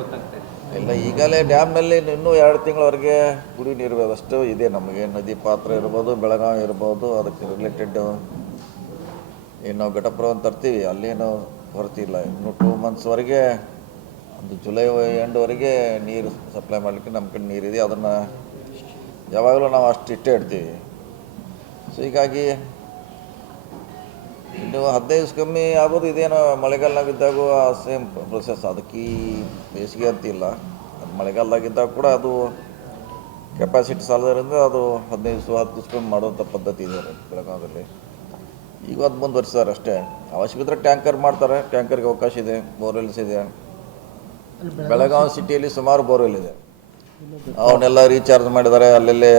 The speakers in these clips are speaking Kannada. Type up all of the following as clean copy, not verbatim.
ಗೊತ್ತಾಗ್ತಾ ಇದೆ. ಇಲ್ಲ, ಈಗಲೇ ಡ್ಯಾಮ್ನಲ್ಲಿ ಇನ್ನೂ 2 ತಿಂಗಳವರೆಗೆ ಕುಡಿ ನೀರು ವ್ಯವಸ್ಥೆ ಇದೆ ನಮಗೆ. ನದಿ ಪಾತ್ರ ಇರ್ಬೋದು, ಬೆಳಗಾವಿ ಇರ್ಬೋದು, ಅದಕ್ಕೆ ರಿಲೇಟೆಡ್ ಏನು ನಾವು ಘಟಪ್ರವನ್ನು ತರ್ತೀವಿ, ಅಲ್ಲೇನು ಕೊರತೆ ಇಲ್ಲ. ಇನ್ನು 2 ಮಂತ್ಸ್ವರೆಗೆ, ಒಂದು ಜುಲೈ ಎಂಡ್ವರೆಗೆ ನೀರು ಸಪ್ಲೈ ಮಾಡಲಿಕ್ಕೆ ನಮ್ಮ ಕಡೆ ನೀರಿದೆ. ಅದನ್ನು ಯಾವಾಗಲೂ ನಾವು ಅಷ್ಟು ಇಟ್ಟೇ ಇಡ್ತೀವಿ. ಸೊ ಹೀಗಾಗಿ ಇನ್ನು 15 ದಿವಸ ಕಮ್ಮಿ ಆಗೋದು ಇದೇನೋ ಮಳೆಗಾಲನಾಗಿದ್ದಾಗ ಸೇಮ್ ಪ್ರೊಸೆಸ್. ಅದಕ್ಕೆ ಈ ಬೇಸಿಗೆ ಅಂತಿಲ್ಲ, ಅದು ಮಳೆಗಾಲದಾಗಿದ್ದಾಗ ಕೂಡ ಅದು ಕೆಪಾಸಿಟಿ ಸಾಲದರಿಂದ ಅದು 15 ದಿವಸ 10 ದಿವಸ ಕಮ್ಮಿ ಮಾಡುವಂಥ ಪದ್ಧತಿ ಇದೆ ಬೆಳಗಾವಿಯಲ್ಲಿ. ಈಗ ಅದು ಮುಂದುವರಿಸ್ತಾರೆ ಅಷ್ಟೇ. ಅವಶ್ಯಕತೆ ಟ್ಯಾಂಕರ್ ಮಾಡ್ತಾರೆ, ಟ್ಯಾಂಕರ್ಗೆ ಅವಕಾಶ ಇದೆ. ಬೋರ್ವೆಲ್ಸ್ ಇದೆ ಬೆಳಗಾವಿ ಸಿಟಿಯಲ್ಲಿ, ಸುಮಾರು ಬೋರ್ವೆಲ್ ಇದೆ. ಅವನ್ನೆಲ್ಲ ರೀಚಾರ್ಜ್ ಮಾಡಿದ್ದಾರೆ. ಅಲ್ಲೆಲ್ಲೇ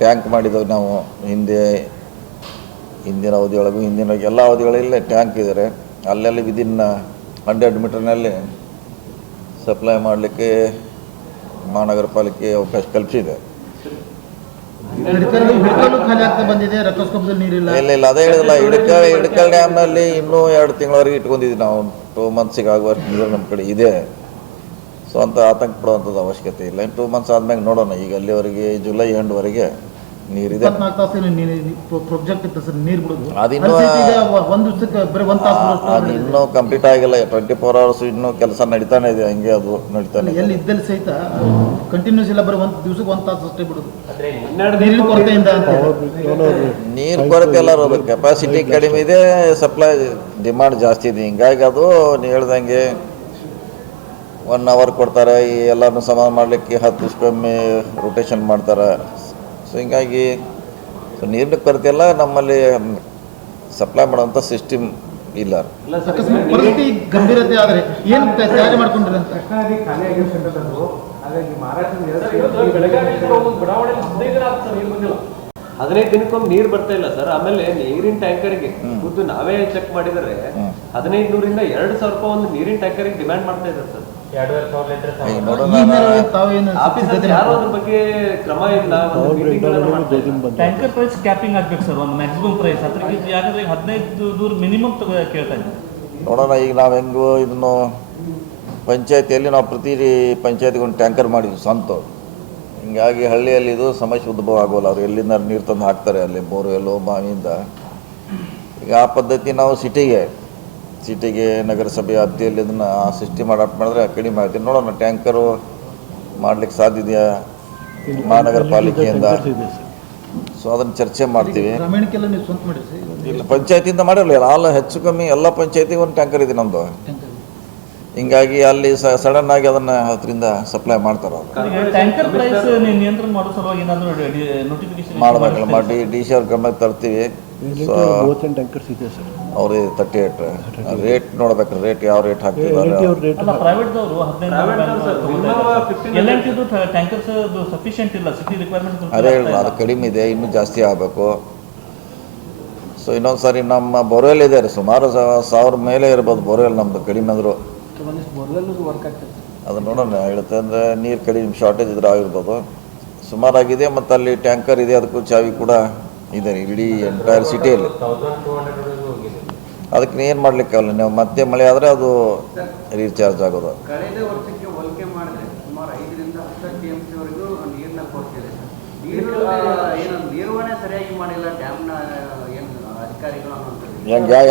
ಟ್ಯಾಂಕ್ ಮಾಡಿದ್ದೇವೆ ನಾವು ಹಿಂದಿನ ಅವಧಿಯೊಳಗೂ, ಹಿಂದಿನ ಎಲ್ಲ ಅವಧಿಗಳಲ್ಲೇ ಟ್ಯಾಂಕ್ ಇದ್ದಾರೆ. ಅಲ್ಲೆಲ್ಲ ವಿದಿನ್ 100 ಮೀಟರ್ನಲ್ಲಿ ಸಪ್ಲೈ ಮಾಡಲಿಕ್ಕೆ ಮಹಾನಗರ ಪಾಲಿಕೆ ಅವಕಾಶ ಕಲ್ಪಿಸಿದೆ. ಇಲ್ಲ, ಅದೇ ಹೇಳಿದಿಲ್ಲ. ಇಡಕಲ್ ಡ್ಯಾಮ್ನಲ್ಲಿ ಇನ್ನೂ 2 ತಿಂಗಳವರೆಗೆ ಇಟ್ಕೊಂಡಿದ್ದೀವಿ ನಾವು. 2 ಮಂತ್ಸಿಗೆ ಆಗುವಷ್ಟು ನೀರು ನಮ್ಮ ಕಡೆ ಇದೆ. ಸೊ ಅಂತ ಆತಂಕ ಪಡುವಂಥದ್ದು ಅವಶ್ಯಕತೆ ಇಲ್ಲ. ಇನ್ನು 2 ಮಂತ್ಸ್ ಆದಮೇಲೆ ನೋಡೋಣ. ಈಗ ಅಲ್ಲಿವರೆಗೆ ಜುಲೈ ಎಂಡ್ವರೆಗೆ ನೀರಿದೆ. ಅದಿನ್ನೂ ಕಂಪ್ಲೀಟ್ ಆಗಿಲ್ಲ. 24 hours ಇನ್ನೂ ಕೆಲಸ ನಡೀತಾನೆ ಇದೆ. ಹಂಗೆ ಅದು ನಡೀತಾನೆ ಇದೆ. ನೀರು ಕೊರತೆ ಎಲ್ಲ ಇರೋದು, ಕೆಪಾಸಿಟಿ ಕಡಿಮೆ ಇದೆ, ಸಪ್ಲೈ ಡಿಮಾಂಡ್ ಜಾಸ್ತಿ ಇದೆ. ಹಿಂಗಾಗಿ ಅದು ನೀವು ಹೇಳ್ದಂಗೆ 1 hour ಕೊಡ್ತಾರೆ. ಈ ಎಲ್ಲರನ್ನೂ ಸಮಾನ ಮಾಡಲಿಕ್ಕೆ 10 ದಿವಸಕ್ಕೊಮ್ಮೆ ರೊಟೇಷನ್ ಮಾಡ್ತಾರೆ. ಸೊ ಹಿಂಗಾಗಿ ನೀರಿನ ಕೊರತೆ ಎಲ್ಲ, ನಮ್ಮಲ್ಲಿ ಸಪ್ಲೈ ಮಾಡುವಂಥ ಸಿಸ್ಟಮ್ ಇಲ್ಲ. ಗಂಭೀರತೆ ಆದರೆ ಏನು ತಯಾರಿ ಮಾಡ್ಕೊಂಡ್ರೆ ಅಂತ ಹದಿನೈದು ದಿನಕ್ಕೊಮ್ಮೆ ನೀರು ಬರ್ತಾ ಇಲ್ಲ ಸರ್. ಆಮೇಲೆ ನೀರಿನ ಟ್ಯಾಂಕರ್ಗೆ ಖುದ್ದು ನಾವೇ ಚೆಕ್ ಮಾಡಿದರೆ 1500 ರಿಂದ 2000 ರೂಪಾಯಿ ಒಂದು ನೀರಿನ ಟ್ಯಾಂಕರ್ಗೆ ಡಿಮ್ಯಾಂಡ್ ಮಾಡ್ತಾ ಇದ್ದಾರೆ ಸರ್. ಯಾರು ಅದ್ರ ಬಗ್ಗೆ ಕ್ರಮ ಇಲ್ಲ. ಟ್ಯಾಂಕರ್ ಪ್ರೈಸ್ ಕ್ಯಾಪಿಂಗ್ ಆಗ್ಬೇಕು ಸರ್, ಒಂದು ಮ್ಯಾಕ್ಸಿಮಮ್ ಪ್ರೈಸ್. ಅದ್ರಿಗೆ ಯಾಕಂದ್ರೆ 15 ದೂರ ಮಿನಿಮಮ್ ಕೇಳ್ತಾ ಇದ್ದೀವಿ. ನೋಡೋಣ. ಈಗ ನಾವು ಹೆಂಗು ಇದನ್ನು ಪಂಚಾಯತಿಯಲ್ಲಿ ನಾವು ಪ್ರತಿ ಪಂಚಾಯತಿಗೆ ಒಂದು ಟ್ಯಾಂಕರ್ ಮಾಡಿದ್ವಿ ಸ್ವಂತ. ಹಿಂಗಾಗಿ ಹಳ್ಳಿಯಲ್ಲಿ ಇದು ಸಮಸ್ಯೆ ಉದ್ಭವ ಆಗೋಲ್ಲ. ಅವ್ರು ಎಲ್ಲಿಂದ ನೀರು ತಂದು ಹಾಕ್ತಾರೆ, ಅಲ್ಲಿ ಬೋರ್ವೆಲ್ಲೋ ಬಾವಿಯಿಂದ. ಈಗ ಆ ಪದ್ಧತಿ ನಾವು ಸಿಟಿಗೆ ನಗರಸಭೆ ವ್ಯಾಪ್ತಿಯಲ್ಲಿ ಇದನ್ನು ಆ ಸಿಸ್ಟಮ್ ಅಡಾಪ್ಟ್ ಮಾಡಿದ್ರೆ ಕಡಿಮೆ ಆಗುತ್ತೆ. ನೋಡೋಣ, ಟ್ಯಾಂಕರು ಮಾಡಲಿಕ್ಕೆ ಸಾಧ್ಯ ಇದೆಯಾ ಮಹಾನಗರ ಪಾಲಿಕೆಯಿಂದ. ಸೊ ಅದನ್ನು ಚರ್ಚೆ ಮಾಡ್ತೀವಿ. ಇಲ್ಲ, ಪಂಚಾಯತಿಯಿಂದ ಮಾಡಿರಲಿಲ್ಲ. ಅಲ್ಲ, ಹೆಚ್ಚು ಕಮ್ಮಿ ಎಲ್ಲ ಪಂಚಾಯತಿಗೆ ಒಂದು ಟ್ಯಾಂಕರ್ ಇದೆ ನಮ್ಮದು. ಹಿಂಗಾಗಿ ಅಲ್ಲಿ ಸಡನ್ ಆಗಿ ಅದನ್ನು ಅದರಿಂದ ಸಪ್ಲೈ ಮಾಡ್ತಾರೆ. ಮಾಡಬೇಕಲ್ಲ, ಮಾಡಿ DC ಅವ್ರ ಗಮನಕ್ಕೆ ತರ್ತೀವಿ. ಸೊ ಅವ್ರಿಗೆ 38 ರೇಟ್ ನೋಡ್ಬೇಕು. ರೇಟ್ ಯಾವ ರೇಟ್ ಹಾಕ್ತಿದ್ದಾರೆ. ಅದೇ ಹೇಳ, ಅದು ಕಡಿಮೆ ಇದೆ, ಇನ್ನೂ ಜಾಸ್ತಿ ಆಗಬೇಕು. ಸೊ ಇನ್ನೊಂದು ಸಾರಿ ನಮ್ಮ ಬೋರ್ವೆಲ್ ಇದೆ, ಸುಮಾರು 1000 ಮೇಲೆ ಇರ್ಬೋದು ಬೋರ್ವೆಲ್ ನಮ್ಮದು. ಕಡಿಮೆ ಅಂದರು ಅದು ನೋಡೋಣ. ಹೇಳುತ್ತೆ ಅಂದರೆ ನೀರು ಕಡಿಮೆ ಶಾರ್ಟೇಜ್ ಇದ್ರೆ ಆಗಿರ್ಬೋದು. ಸುಮಾರಾಗಿದೆ. ಮತ್ತು ಅಲ್ಲಿ ಟ್ಯಾಂಕರ್ ಇದೆ, ಅದಕ್ಕೂ ಚಾವಿ ಕೂಡ ಇದೆ ಇಡೀ ಎಂಟೈರ್ ಸಿಟಿಯಲ್ಲಿ. ಅದಕ್ಕೆ ಏನು ಮಾಡಲಿಕ್ಕಾಗಲ್ಲ. ನೀವು ಮತ್ತೆ ಮಳೆ ಆದರೆ ಅದು ರೀಚಾರ್ಜ್ ಆಗೋದು. ಕಳೆದ ವರ್ಷಕ್ಕೆ ಹೋಲಿಕೆ ಮಾಡಿದ್ರೆ ಸುಮಾರು 5 ರಿಂದ 10 TMC ವರೆಗೂ ನೀರಿನ ಕೊರತೆ ಇದೆ. ನಿರ್ವಹಣೆ ಸರಿಯಾಗಿ ಮಾಡಿಲ್ಲ ಡ್ಯಾಮ್ನ ಏನು ಅಧಿಕಾರಿಗಳು ಅನ್ನೋದು.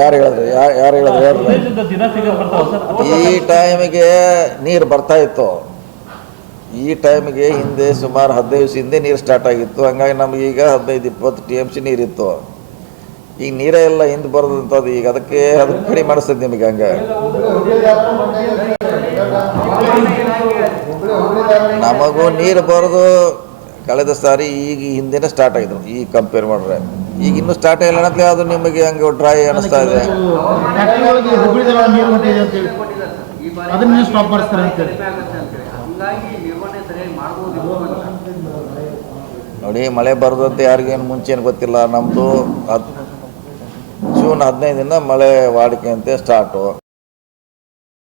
ಯಾರು ಹೇಳಿದ್ರು ಈ ಟೈಮಿಗೆ ನೀರು ಬರ್ತಾ ಇತ್ತು. ಈ ಟೈಮಿಗೆ ಹಿಂದೆ ಸುಮಾರು 15 ದಿವಸ ಹಿಂದೆ ನೀರು ಸ್ಟಾರ್ಟ್ ಆಗಿತ್ತು. ಹಂಗಾಗಿ ನಮಗೀಗ 15-20 TMC ನೀರಿತ್ತು. ಈಗ ನೀರೇ ಎಲ್ಲ ಹಿಂದೆ ಬರೋದಂಥದ್ದು. ಈಗ ಅದಕ್ಕೆ ಕಡಿಮೆ ಮಾಡಿಸ್ತದೆ ನಿಮಗೆ. ಹಂಗೆ ನಮಗೂ ನೀರು ಬರೋದು ಕಳೆದ ಸಾರಿ ಈಗ ಹಿಂದೆನೇ ಸ್ಟಾರ್ಟ್ ಆಗಿದ್ರು. ಈಗ ಕಂಪೇರ್ ಮಾಡಿದ್ರೆ ಈಗ ಇನ್ನೂ ಸ್ಟಾರ್ಟ್ ಆಗಿಲ್ಲ ಅನ್ನತ್ಲೆ ಅದು ನಿಮಗೆ ಹಂಗೆ ಡ್ರೈ ಅನ್ನಿಸ್ತಾ ಇದೆ. ನೋಡಿ, ಮಳೆ ಬರೋದಂತ ಯಾರಿಗೇನು ಮುಂಚೆನು ಗೊತ್ತಿಲ್ಲ. ನಮ್ಮದು ಜೂನ್ 15 ಮಳೆ ವಾಡಿಕೆ ಅಂತೆ ಸ್ಟಾರ್ಟು.